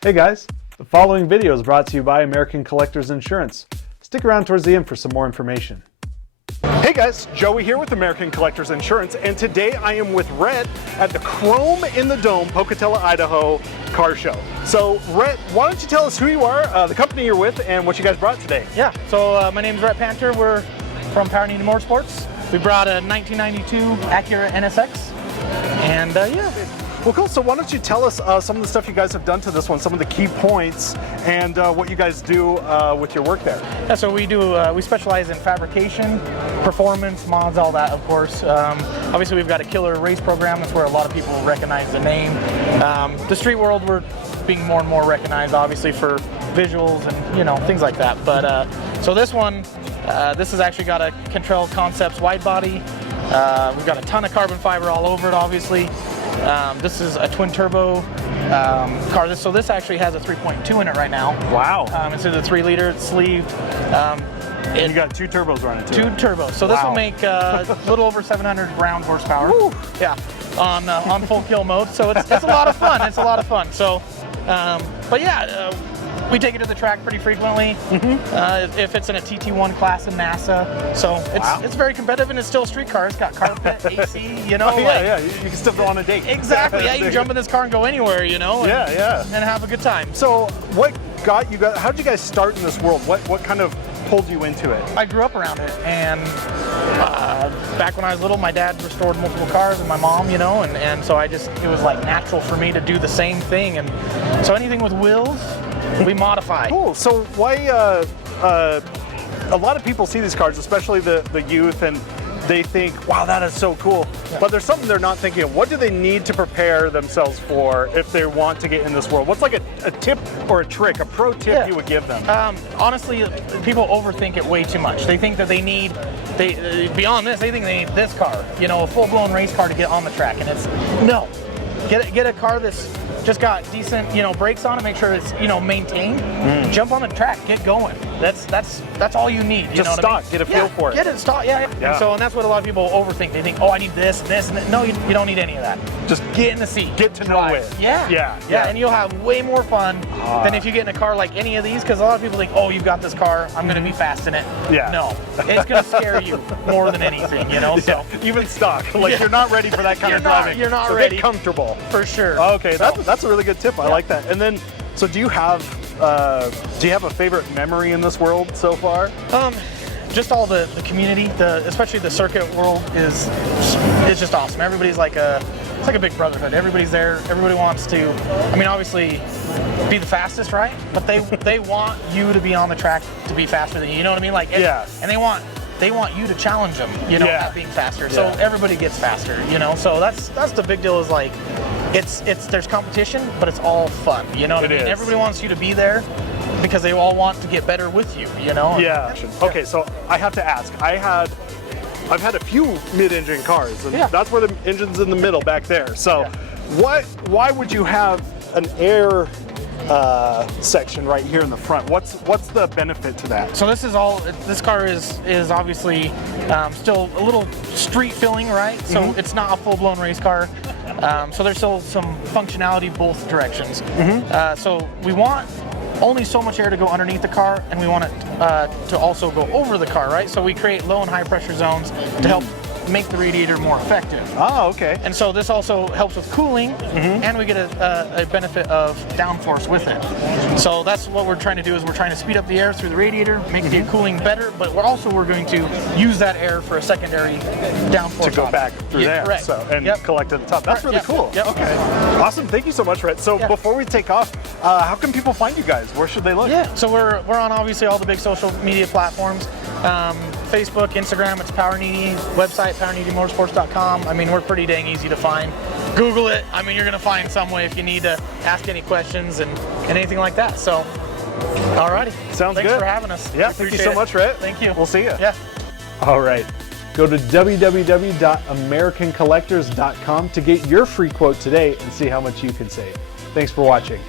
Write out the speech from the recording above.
Hey guys, the following video is brought to you by American Collectors Insurance. Stick around towards the end for some more information. Hey guys, Joey here with American Collectors Insurance, and today I am with Rhett at the Chrome in the Dome, Pocatello, Idaho car show. So Rhett, why don't you tell us who you are, the company you're with, and what you guys brought today? Yeah, so my name's Rhett Panter. We're from Powerneedy Motorsports. We brought a 1992 Acura NSX, and yeah. Well, cool. So why don't you tell us some of the stuff you guys have done to this one, some of the key points, and what you guys do with your work there. Yeah, so we specialize in fabrication, performance, mods, all that, of course. Obviously, we've got a killer race program. That's where a lot of people recognize the name. The street world, we're being more and more recognized, obviously, for visuals and things like that. But so this one, this has actually got a Control Concepts wide body. We've got a ton of carbon fiber all over it, obviously. This is a twin turbo car. So this actually has a 3.2 in it right now. Wow. Instead of the 3 liter, it's sleeved. And you got 2 turbos running too. 2 turbos. So this will make a little over 700 ground horsepower. Woo. Yeah, on full kill mode. So it's a lot of fun. It's a lot of fun. So, but yeah. We take it to the track pretty frequently. If it's in a TT1 class in NASA, so it's very competitive, and it's still a street car. It's got carpet, AC, yeah, you can still go on a date. Exactly. Yeah, you can jump in this car and go anywhere, and have a good time. So, what got you guys? How did you guys start in this world? What kind of pulled you into it? I grew up around it, and back when I was little, my dad restored multiple cars, and my mom, and so it was like natural for me to do the same thing, and so anything with wheels, we modify. Cool. So why, a lot of people see these cars, especially the youth, and they think, wow, that is so cool. Yeah. But there's something they're not thinking of. What do they need to prepare themselves for if they want to get in this world? What's like a tip or a trick, a pro tip you would give them? Honestly, people overthink it way too much. They think that beyond this, they think they need this car, a full-blown race car to get on the track, and it's, no. Get a car that's just got decent, brakes on it, make sure it's, maintained. Jump on the track, get going. That's all you need. Just stock, get a feel for it. Get it, stock, yeah. And that's what a lot of people overthink. They think, oh, I need this, and no, you don't need any of that. Just get in the seat. Get to know it. Yeah, and you'll have way more fun than if you get in a car like any of these, because a lot of people think, oh, you've got this car, I'm going to be fast in it. Yeah. No, it's going to scare you more than anything, So even stock, you're not ready for that kind of driving. You're not ready. Get comfortable. For sure. Okay, that's a really good tip. I like that. And then, so do you have a favorite memory in this world so far? Just all the community, especially the circuit world is just awesome. Everybody's it's like a big brotherhood. Everybody's there. Everybody wants to, obviously, be the fastest, right? But they want you to be on the track to be faster than you. You know what I mean? And they want you to challenge them, at being faster. So everybody gets faster, So that's the big deal. Is there's competition, but it's all fun. You know what I mean? Everybody wants you to be there because they all want to get better with you. Yeah. Okay, so I have to ask. I've had a few mid-engine cars, and that's where the engine's in the middle back there. So, why would you have an air section right here in the front? What's the benefit to that? So this car is obviously still a little street filling, right? So it's not a full-blown race car. So there's still some functionality both directions. So we want only so much air to go underneath the car, and we want it to also go over the car, right? So we create low and high pressure zones to help make the radiator more effective. Oh, okay. And so this also helps with cooling, and we get a benefit of downforce with it. So that's what we're trying to do, is we're trying to speed up the air through the radiator, make the cooling better, but we're going to use that air for a secondary downforce to go back through there. Correct. So, and collect at the top. That's really cool. Okay. Awesome. Thank you so much, Rhett. So before we take off, how can people find you guys? Where should they look? Yeah. So we're on obviously all the big social media platforms. Facebook, Instagram, it's Powerneedy. Website, powerneedymotorsports.com. We're pretty dang easy to find. Google it. You're going to find some way if you need to ask any questions and anything like that. So, alrighty. Sounds good. Thanks for having us. Yeah, thank you so much, Rhett. Thank you. We'll see you. Yeah. All right. Go to www.americancollectors.com to get your free quote today and see how much you can save. Thanks for watching.